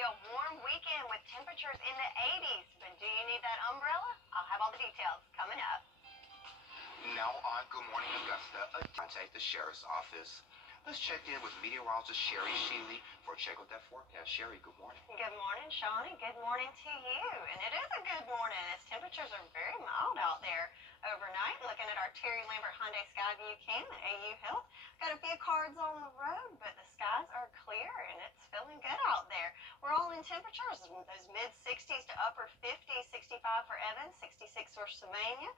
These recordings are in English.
be a warm weekend with temperatures in the 80s. But do you need that umbrella? I'll have all the details coming up. Now on Good Morning Augusta, contact the Sheriff's Office. Let's check in with meteorologist Sherry Sheely for a check of that forecast. Sherry, good morning. Good morning, Sean, and good morning to you. And it is a good morning as temperatures are very mild out there. Overnight, looking at our Terry Lambert Hyundai Skyview cam at AU Health. Got a few cars on the road, but the skies are clear and it's feeling good out there. We're all in temperatures, those mid-60s to upper 50s, 65 for Evans, 66 for Sylvania.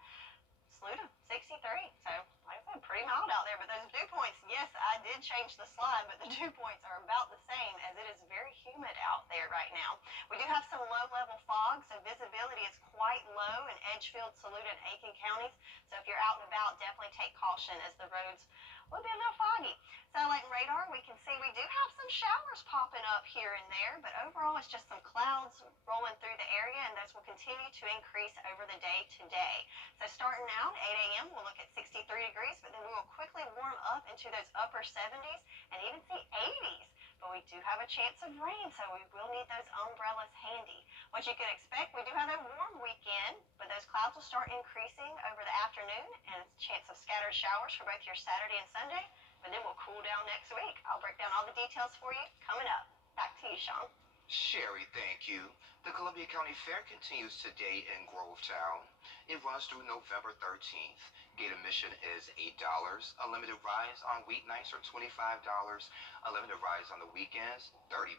Saluda, 63. So, like I said, pretty mild out there. But those dew points, yes, I did change the slide, but the dew points are about the same as it is very humid out there right now. We do have some low-level fog, so visibility is quite low in Edgefield, Saluda, and Aiken counties. So if you're out and about, definitely take caution as the roads will be a little foggy. Satellite and radar, we can see we do have some showers popping up here and there, but overall it's just some clouds rolling through the area, and those will continue to increase over the day today. So starting out at 8 a.m., we'll look at 63 degrees, but then we will quickly warm up into those upper 70s and even see 80s. But we do have a chance of rain, so we will need those umbrellas handy. What you can expect, we do have a warm weekend, but those clouds will start increasing over the afternoon, and a chance of scattered showers for both your Saturday and Sunday, but then we'll cool down next week. I'll break down all the details for you coming up. Back to you, Sean. Sherry, thank you. The Columbia County Fair continues today in Grovetown. It runs through November 13th. Gate admission is $8. A limited rise on weeknights are $25. A limited rise on the weekends, $30.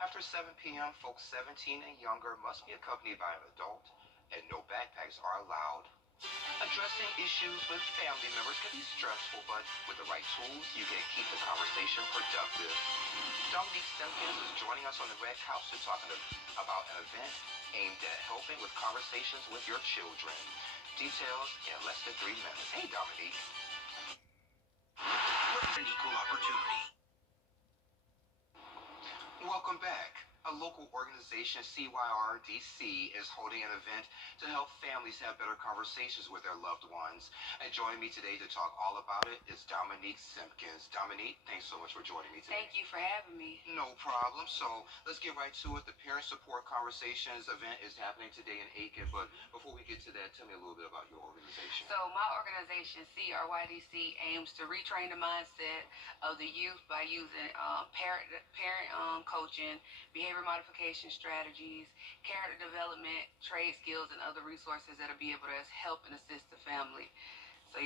After 7 p.m., folks 17 and younger must be accompanied by an adult, and no backpacks are allowed. Addressing issues with family members can be stressful, but with the right tools, you can keep the conversation productive. Dominique Simpkins is joining us on the Red Couch to talk about an event aimed at helping with conversations with your children. Details in less than 3 minutes. Hey, Dominique. An equal opportunity. Welcome back. A local organization, CYRDC, is holding an event to help families have better conversations with their loved ones. And joining me today to talk all about it is Dominique Simpkins. Dominique, thanks so much for joining me today. Thank you for having me. No problem. So let's get right to it. The Parent Support Conversations event is happening today in Aiken. But before we get to that, tell me a little bit about your organization. So my organization, CYRDC, aims to retrain the mindset of the youth by using parent coaching, behavior modification strategies, character development, trade skills, and other resources that'll be able to help and assist the family. So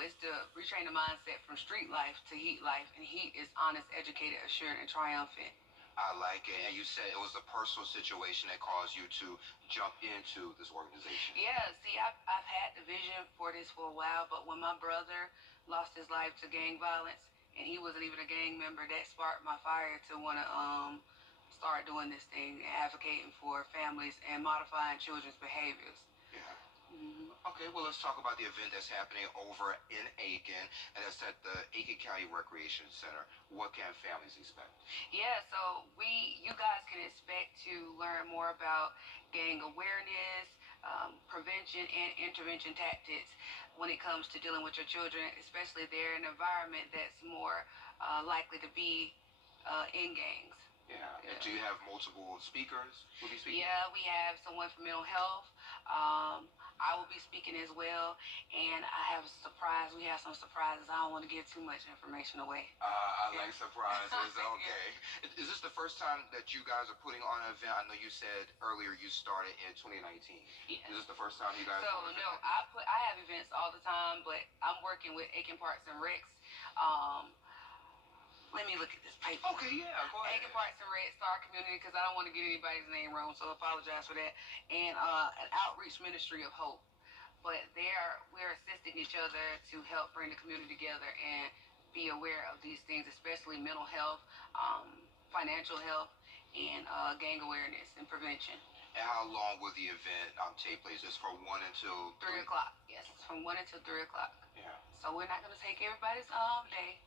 it's to retrain the mindset from street life to heat life, and heat is honest, educated, assured, and triumphant. I like it. And you said it was a personal situation that caused you to jump into this organization. Yeah, see, I've had the vision for this for a while, but when my brother lost his life to gang violence, and he wasn't even a gang member, that sparked my fire to want to start doing this thing, advocating for families and modifying children's behaviors. Yeah. Okay, well, let's talk about the event that's happening over in Aiken, and that's at the Aiken County Recreation Center. What can families expect? Yeah, so you guys can expect to learn more about gang awareness, prevention, and intervention tactics when it comes to dealing with your children, especially they're in an environment that's more likely to be in gangs. Yeah. And do you have multiple speakers who will be speaking? Yeah, we have someone from mental health. I will be speaking as well, and I have a surprise. We have some surprises. I don't want to give too much information away. I like surprises. Okay. Is this the first time that you guys are putting on an event? I know you said earlier you started in 2019. Yeah. Is this the first time you guys? So no, I have events all the time, but I'm working with Aiken Parks and Recs. Let me look at this paper. Okay, yeah, go ahead. Aiken Parks and Red Star Community, because I don't want to get anybody's name wrong, so I apologize for that. And an outreach ministry of hope. But we're assisting each other to help bring the community together and be aware of these things, especially mental health, financial health, and gang awareness and prevention. And how long will the event take place? Is from 1 until 3 o'clock. Yes, from 1 until 3 o'clock. Yeah. So we're not going to take everybody's day.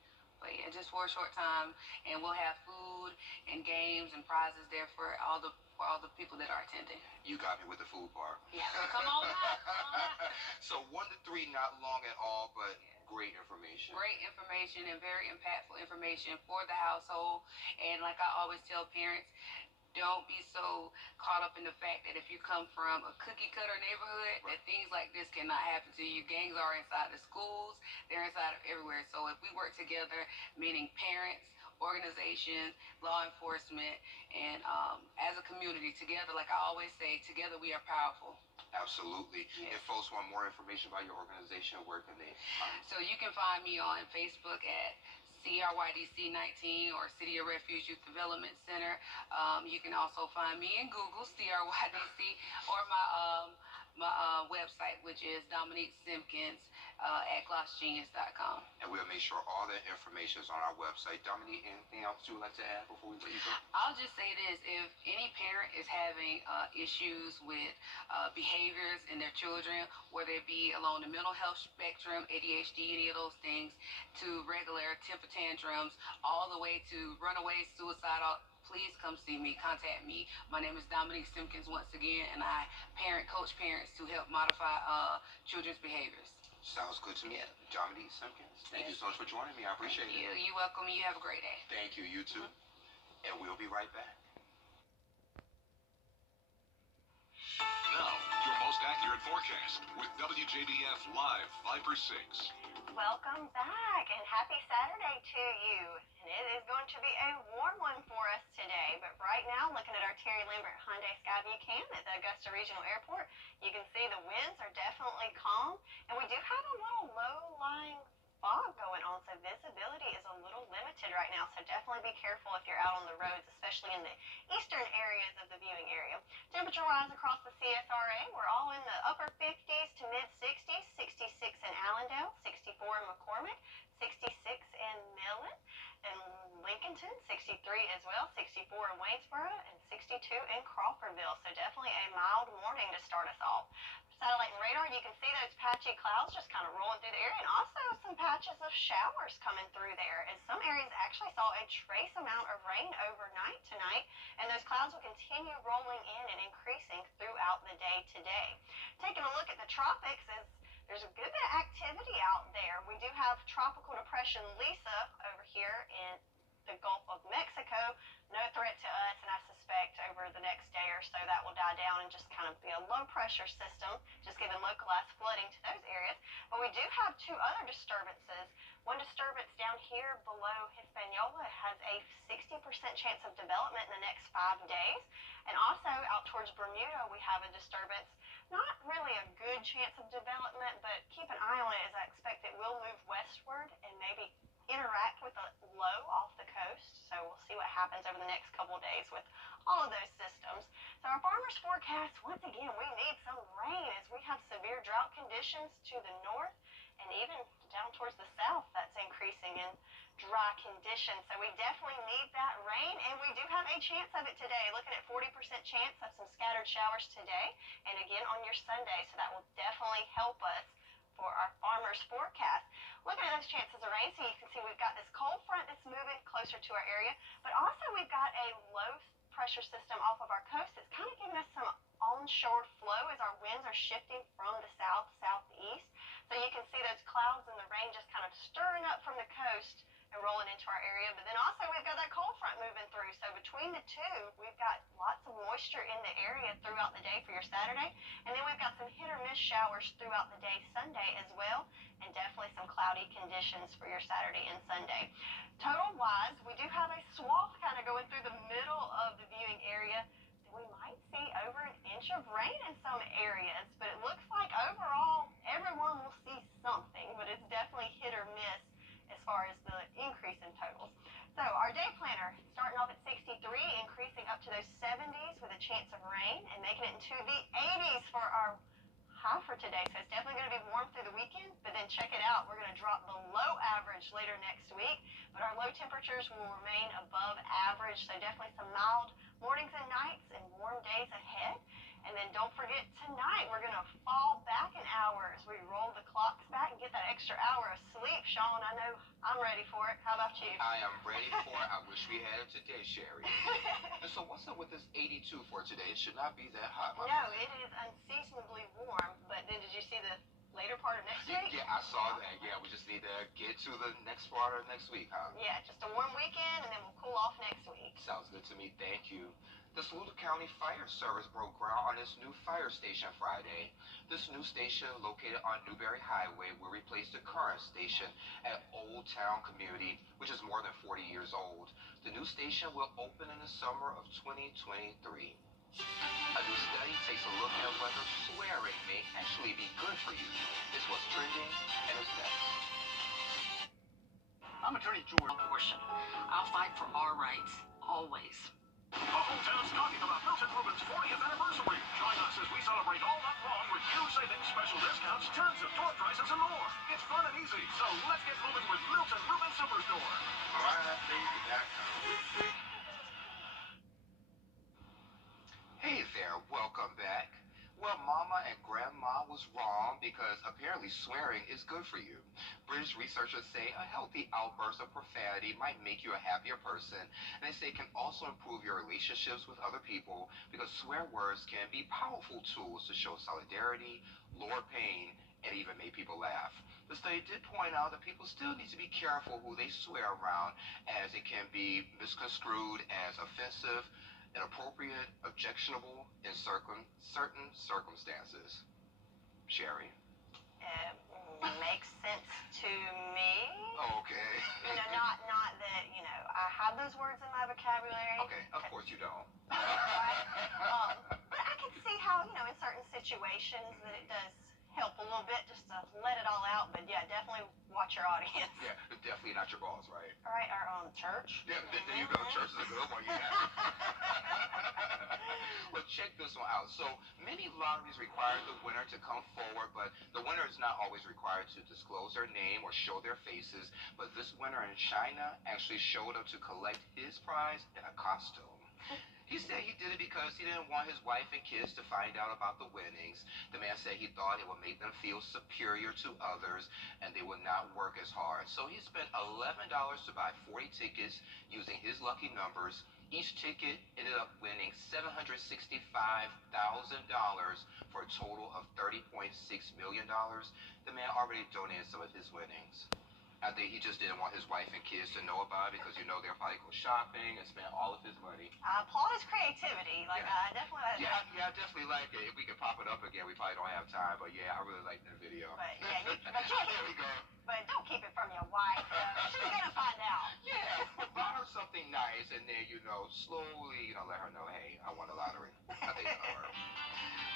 But yeah, just for a short time, and we'll have food and games and prizes there for all the people that are attending. You got me with the food part. Yeah, come on out. So 1 to 3, not long at all, but Great information. Great information and very impactful information for the household. And like I always tell parents, don't be so caught up in the fact that if you come from a cookie cutter neighborhood, that things like this cannot happen to you. Gangs are inside the schools, they're inside of everywhere. So if we work together, meaning parents, organizations, law enforcement, and as a community together, like I always say, together we are powerful. Absolutely. Yes. If folks want more information about your organization, where can they find So you can find me on Facebook at CRYDC 19 or City of Refuge Youth Development Center. You can also find me in Google, CRYDC, or my website, which is Dominique Simpkins at glossgenius.com. And we'll make sure all that information is on our website. Dominique, anything else you would like to add before we let you go? I'll just say this: if any parent is having issues with behaviors in their children, whether it be along the mental health spectrum, ADHD, any of those things, to regular temper tantrums, all the way to runaway, suicidal, please come see me, contact me. My name is Dominique Simpkins once again, and I coach parents to help modify children's behaviors. Sounds good to me. Yeah. Dominique Simpkins, thank you so much for joining me. I appreciate Thank you. it. You're welcome. You have a great day. Thank you. You too. And we'll be right back. Now, your most accurate forecast with WJBF Live 5/6. Welcome back and happy Saturday to you. And it is going to be a warm one for us today. But right now, looking at our Terry Lambert Hyundai Skyview cam at the Augusta Regional Airport, you can see the winds are definitely calm. And we do have a little low-lying fog going on, so visibility is a little limited right now. So definitely be careful if you're out on the roads, especially in the eastern areas of the viewing area. Temperature-wise across the CSRA, we're all in the upper 50s to mid-60s, 66 in Allendale, 64 in McCormick, 66 in Millen, and Lincolnton, 63 as well, 64 in Waynesboro, and 62 in Crawfordville. So definitely a mild morning to start us off. Satellite and radar, you can see those patchy clouds just kind of rolling through the area, and also some patches of showers coming through there. And some areas actually saw a trace amount of rain overnight tonight, and those clouds will continue rolling in and increasing throughout the day today. Taking a look at the tropics, there's a good bit of activity out there. We do have Tropical Depression Lisa over here in the Gulf of Mexico. No threat to us, and I suspect over the next day or so that will die down and just kind of be a low pressure system, just giving localized flooding to those areas. But we do have two other disturbances. One disturbance down here below Hispaniola has a 60% chance of development in the next 5 days. And also out towards Bermuda, we have a disturbance. Not really a good chance of development, but keep an eye on it as I expect it will move westward and maybe interact with a low off the coast. So we'll see what happens over the next couple of days with all of those systems. So our farmers forecast, once again, we need some rain as we have severe drought conditions to the north and even down towards the south. That's increasing in dry conditions. So we definitely need that rain, and we do have a chance of it today. Looking at 40% chance of some scattered showers today and again on your Sunday. So that will definitely help us for our farmers forecast. Looking at those chances of rain, so you can see we've got this cold front that's moving closer to our area, but also we've got a low pressure system off of our coast that's kind of giving us some onshore flow as our winds are shifting from the south, southeast. So you can see those clouds and the rain just kind of stirring up from the coast and rolling into our area. But then also we've got that cold front moving through. So between the two, we've got lots of moisture in the area throughout the day for your Saturday. And then we've got some hit or miss showers throughout the day Sunday as well. And definitely some cloudy conditions for your Saturday and Sunday. Total wise, we do have a swath kind of going through the middle of the viewing area. We might see over an inch of rain in some areas, but it looks like overall everyone will see something, but it's definitely hit or miss as far as the increase in totals. So our day planner starting off at 63, increasing up to those 70s with a chance of rain and making it into the 80s for our high for today. So it's definitely going to be warm through the weekend, but then check it out. We're going to drop below average later next week, but our low temperatures will remain above average. So definitely some mild mornings and nights and warm days ahead. And then don't forget, tonight we're going to fall back in hours. We roll the clocks back and get that extra hour of sleep. Sean, I know I'm ready for it. How about you? I am ready for it. I wish we had it today, Sherry. And so what's up with this 82 for today? It should not be that hot. No, it is unseasonably warm. But then did you see the later part of next week? Yeah, I saw that. Yeah, we just need to get to the next part of next week, huh? Yeah, just a warm weekend, and then we'll cool off next week. Sounds good to me. Thank you. The Saluda County Fire Service broke ground on its new fire station Friday. This new station, located on Newberry Highway, will replace the current station at Old Town Community, which is more than 40 years old. The new station will open in the summer of 2023. A new study takes a look at whether swearing may actually be good for you. It's what's trending, and it's next. I'm Attorney George Portion. I'll fight for our rights, always. The whole town's talking about Milton Rubin's 40th anniversary. Join us as we celebrate all month long with huge savings, special discounts, tons of door prizes, and more. It's fun and easy, so let's get moving with Milton Rubin Superstore. Hey there, welcome back. Well, Mama and Grandma was wrong because apparently swearing is good for you. British researchers say a healthy outburst of profanity might make you a happier person, and they say it can also improve your relationships with other people because swear words can be powerful tools to show solidarity, lower pain, and even make people laugh. The study did point out that people still need to be careful who they swear around, as it can be misconstrued as offensive, inappropriate, objectionable in certain circumstances. Sherry? Makes sense to me. Okay. Not that, I have those words in my vocabulary. Okay, of course you don't. Right? But I can see how, in certain situations that it does help a little bit just to let it all out. But yeah, definitely watch your audience. Yeah, definitely not your boss, right? All right, our church. Yeah, there you go. Church is a good one, yeah. Well, check this one out. So many lotteries require the winner to come forward, but the winner is not always required to disclose their name or show their faces. But this winner in China actually showed up to collect his prize in a costume. He said he did it because he didn't want his wife and kids to find out about the winnings. The man said he thought it would make them feel superior to others and they would not work as hard. So he spent $11 to buy 40 tickets using his lucky numbers. Each ticket ended up winning $765,000 for a total of $30.6 million. The man already donated some of his winnings. I think he just didn't want his wife and kids to know about it because they'll probably go shopping and spend all of his money. I applaud his creativity. Yeah. I definitely. Yeah, I definitely like it. If we could pop it up again, we probably don't have time, but yeah, I really like that video. But yeah, there we go. But don't keep it from your wife. She's gonna find out. Yeah, buy her something nice, and then slowly, let her know, hey, I won the lottery. I think that'll work.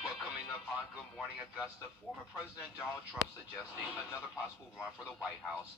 Well, coming up on Good Morning Augusta, former President Donald Trump suggesting another possible run for the White House.